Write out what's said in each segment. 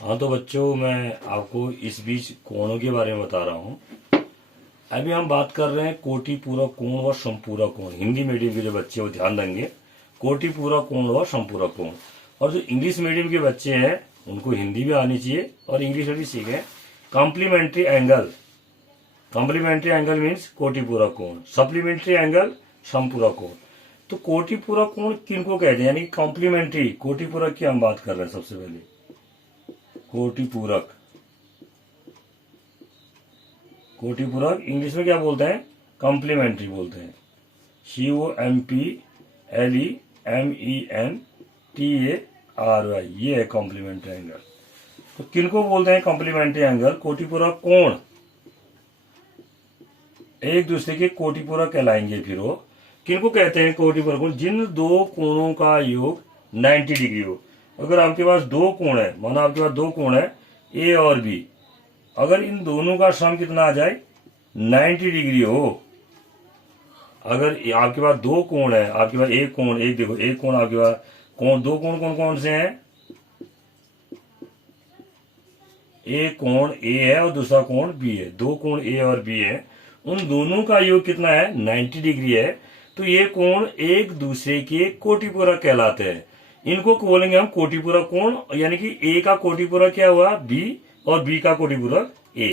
हाँ तो बच्चों, मैं आपको इस बीच कोणों के बारे में बता रहा हूँ। अभी हम बात कर रहे हैं कोटि पूरक कोण और समपूरक कोण। हिंदी मीडियम के जो बच्चे हैं वो ध्यान देंगे, कोटि पूरक कोण और समपूरक कोण। और जो इंग्लिश मीडियम के बच्चे हैं उनको हिंदी भी आनी चाहिए और इंग्लिश में भी सीखें। Complementary angle, complementary angle means कोटि पूरक कोण, सप्लीमेंट्री एंगल समपूरक कोण। तो कोटि पूरक कोण किनको कहते हैं, यानी कॉम्प्लीमेंट्री कोटि पूरक की हम बात कर रहे हैं। सबसे पहले कोटि पूरक, कोटि पूरक इंग्लिश में क्या बोलते हैं, कॉम्प्लीमेंट्री बोलते हैं। COMPLEMENTARY, ये है कॉम्प्लीमेंट्री एंगल। तो किनको बोलते हैं कॉम्प्लीमेंट्री एंगल? कोटि पूरक कोण एक दूसरे के कोटि पूरक कहलाएंगे। फिर वो किनको कहते हैं कोटि पूरक कोण? जिन दो कोणों का योग 90 डिग्री हो। अगर आपके पास दो कोण है, मानो आपके पास दो कोण है ए और बी, अगर इन दोनों का सम कितना आ जाए 90 डिग्री हो। अगर आपके पास दो कोण है, आपके पास एक कोण, एक देखो एक कोण आपके पास, कोण दो कोण कौन कौन से हैं? एक कोण ए है और दूसरा कोण बी है। दो कोण ए और बी है, उन दोनों का योग कितना है 90 डिग्री है। तो ये कोण एक दूसरे के कोटि पूरक कहलाते हैं। इनको बोलेंगे हम कोटि पूरक कोण, यानी कि ए का कोटि पूरक क्या हुआ बी और बी का कोटि पूरक ए।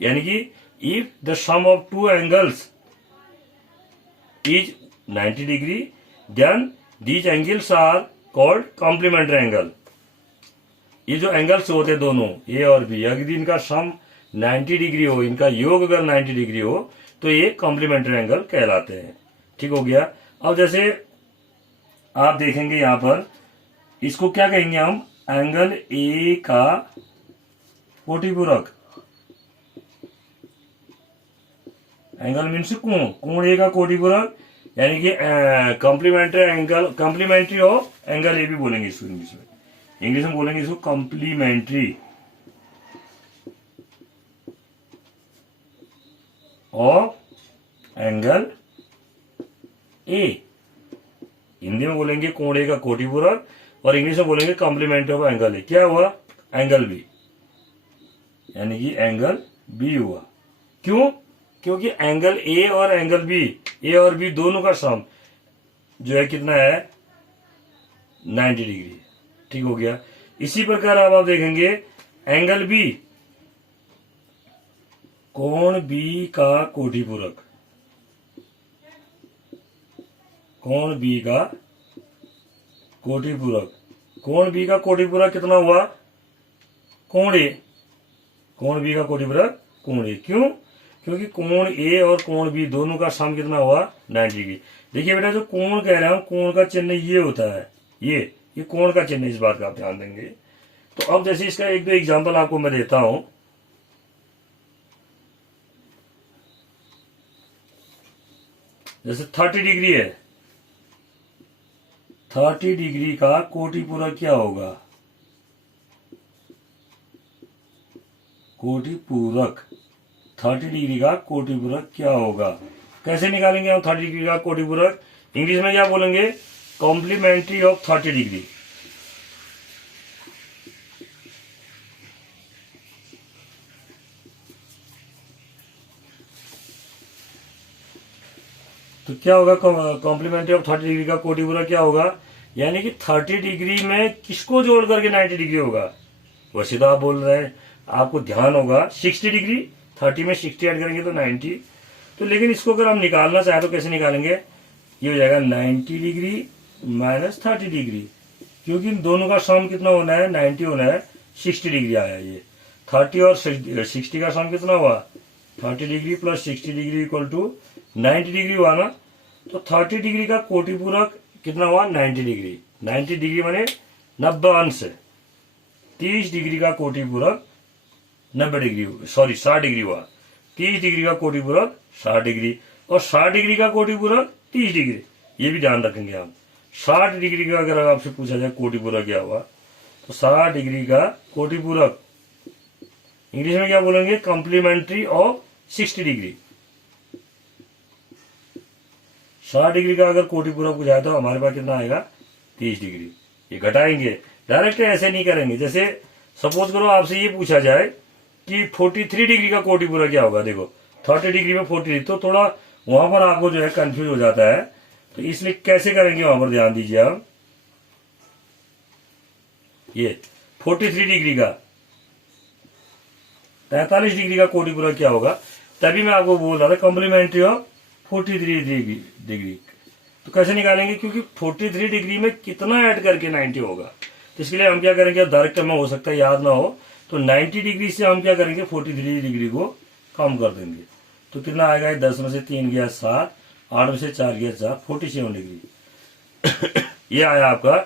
यानी कि if the sum of two angles is 90 degree then these angles are called complementary angle. ये जो एंगल्स होते हैं दोनों ए और बी, अगर इनका सम 90 डिग्री हो, इनका योग अगर 90 डिग्री हो, तो ये कॉम्प्लीमेंट्री एंगल कहलाते हैं। ठीक हो गया। अब जैसे आप देखेंगे यहां पर, इसको क्या कहेंगे हम? एंगल ए का कोटि पूरक। एंगल मीन्स कोण, कोण ए का कोटि पूरक, यानी कि complementary angle, complementary of angle A भी बोलेंगे इसको इंग्लिश में। इंग्लिश में बोलेंगे इसको complementary of angle A. Hindi में बोलेंगे कोण ए का कोटि पूरक और इंग्लिश में बोलेंगे कॉम्प्लीमेंट्री ऑफ एंगल ए। क्या हुआ? एंगल बी, यानी कि एंगल बी हुआ। क्यों? क्योंकि एंगल ए और एंगल बी, ए और बी दोनों का सम जो है कितना है 90 डिग्री। ठीक हो गया। इसी प्रकार अब आप देखेंगे एंगल बी, कोण बी का कोटि पूरक, कोण बी का कोटि पूरक, कोण बी का कोटि पूरक कितना हुआ? कोण ए, कोण बी का कोटि पूरक कोण ए। क्यों? क्योंकि कोण ए और कोण बी दोनों का सम कितना हुआ 90 डिग्री। देखिए बेटा, जो कोण कह रहे हैं, कोण का चिन्ह ये होता है, ये कोण का चिन्ह, इस बात का आप ध्यान देंगे। तो अब जैसे इसका एक दो एग्जांपल आपको मैं देता हूं। जैसे 30 डिग्री है, 30 डिग्री का कोटि पूरक क्या होगा? कोटि पूरक 30 डिग्री का कोटि पूरक क्या होगा? कैसे निकालेंगे हम 30 डिग्री का कोटि पूरक? इंग्लिश में क्या बोलेंगे? Complementary of 30 degree. तो क्या होगा कॉम्प्लीमेंट्री ऑफ 30 डिग्री का कोटि पूरक क्या होगा? यानी कि 30 डिग्री में किसको जोड़ करके 90 डिग्री होगा? वैसे तो आप बोल रहे हैं, आपको ध्यान होगा 60 डिग्री, 30 में 60 ऐड करेंगे तो 90। तो लेकिन इसको अगर हम निकालना चाहे तो कैसे निकालेंगे? ये हो जाएगा 90 डिग्री माइनस 30 डिग्री, क्योंकि इन दोनों का सम कितना होना है 90 होना है। 60 डिग्री आया, ये 30 और 60 का सम कितना हुआ 30 degree plus 60 degree equal to 90 degree हुआ ना। तो 30 डिग्री का कोटि पूरक कितना हुआ 90 डिग्री। 90 डिग्री माने 90 अंश। 30 डिग्री का कोटि पूरक 90 डिग्री, सॉरी 60 डिग्री हुआ। 30 डिग्री का कोटि पूरक 60 डिग्री और 60 डिग्री का कोटि पूरक 30 डिग्री। ये भी ध्यान रखेंगे आप। 60 डिग्री का अगर आपसे पूछा जाए कोटि पूरक क्या हुआ, तो 60 डिग्री का कोटि पूरक इंग्लिश में क्या बोलेंगे? Complementary of 60 degree. 60 डिग्री का अगर कोटि पूरक पूछा तो हमारे पास कितना आएगा 30 डिग्री। ये घटाएंगे, डायरेक्ट ऐसे नहीं करेंगे। जैसे सपोज करो आपसे ये पूछा जाए कि 43 डिग्री का कोटि पूरा क्या होगा। देखो 30 डिग्री में 43, तो थोड़ा वहां पर आपको जो है कंफ्यूज हो जाता है, तो इसलिए कैसे करेंगे वहां पर ध्यान दीजिए आप। ये 43 डिग्री का 43 डिग्री का कोटि पूरा क्या होगा, तभी मैं आपको बोल रहा था कॉम्प्लीमेंट्री ऑफ 43 डिग्री। तो कैसे निकालेंगे, क्योंकि 43 डिग्री में कितना ऐड करके 90 होगा, तो इसके लिए हम क्या करेंगे, डायरेक्ट में हो सकता है याद ना हो, तो 90 डिग्री से हम क्या करेंगे 43 डिग्री को कम कर देंगे। तो कितना आएगा, 10 में से 3 गया 7, 8 में से 4 गया 4, 47 डिग्री। ये आया आपका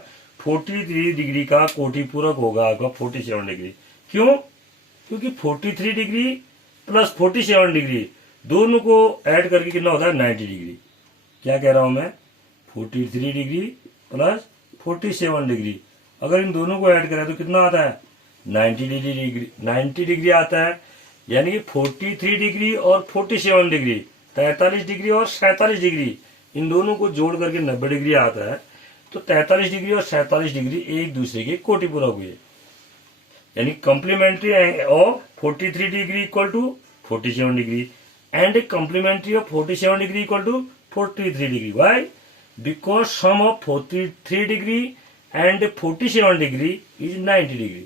43 डिग्री का कोटि पूरक होगा आपका 47 डिग्री। क्यों, क्योंकि 43 डिग्री प्लस 47 डिग्री दोनों को ऐड करके कितना होता है 90 डिग्री। क्या कह रहा हूं मैं, 43 डिग्री प्लस 47 डिग्री, अगर इन दोनों को ऐड करें तो कितना आता है 90 डिग्री आता है। यानी कि 43 डिग्री और 47 डिग्री, 43 डिग्री और 47 डिग्री, इन दोनों को जोड़ करके 90 डिग्री आता है। तो 43 डिग्री और 47 डिग्री एक दूसरे के कोटि पूरक हुए, यानी complementary of 43 degree equal to 47 degree and complementary of 47 degree equal to 43 degree. Why, because sum of 43 degree and 47 degree is 90 degree.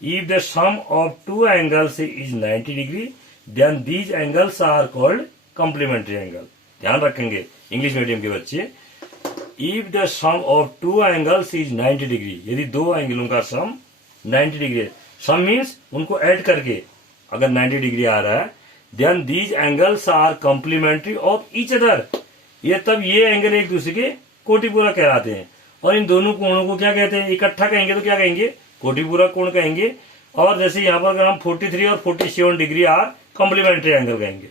If the sum of two angles is 90 degree, then these angles are called complementary angle. ध्यान रखेंगे English medium के बच्चे। If the sum of two angles is 90 degree, यदि दो एंगलों का सम 90 degree है, सम means उनको add करके अगर 90 डिग्री आ रहा है, then these angles are complementary of each other. ये तब ये एंगल एक दूसरे के कोटि पूरा कहलाते हैं। और इन दोनों कोणों को क्या कहते हैं, इकट्ठा कहेंगे तो क्या कहेंगे, कोटि पूरक कोण कहेंगे। और जैसे यहाँ पर अगर हम 43 और 47 डिग्री आर कॉम्प्लीमेंट्री एंगल कहेंगे।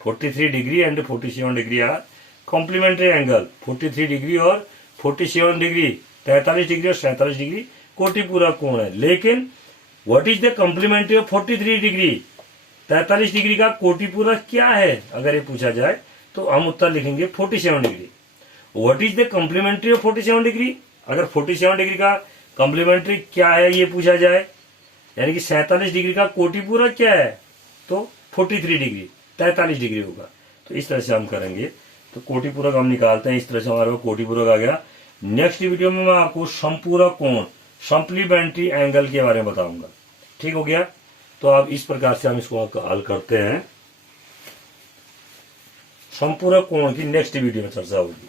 43 degree and 47 degree are complementary angle. 43 degree और 47 डिग्री, 43 डिग्री और 47 डिग्री कोटि पूरक कोण है। लेकिन what is the complementary of 43 degree, 43 degree का कोटि पूरक क्या है, अगर ये पूछा जाए तो हम उत्तर लिखेंगे 47 degree. What is the complementary of 47 degree, अगर 47 डिग्री का कॉम्प्लीमेंट्री क्या है ये पूछा जाए, यानी कि 47 डिग्री का कोटि पूरक क्या है, तो 43 डिग्री 43 डिग्री होगा। तो इस तरह से हम करेंगे, तो कोटि पूरक हम निकालते हैं। इस तरह से हमारे पास कोटि पूरक आ गया। नेक्स्ट वीडियो में मैं आपको समपूरक कोण सप्लीमेंट्री एंगल के बारे में बताऊंगा। ठीक हो गया, तो आप इस प्रकार से हम इसको हल करते हैं। समपूरक कोण की नेक्स्ट वीडियो में चर्चा होगी।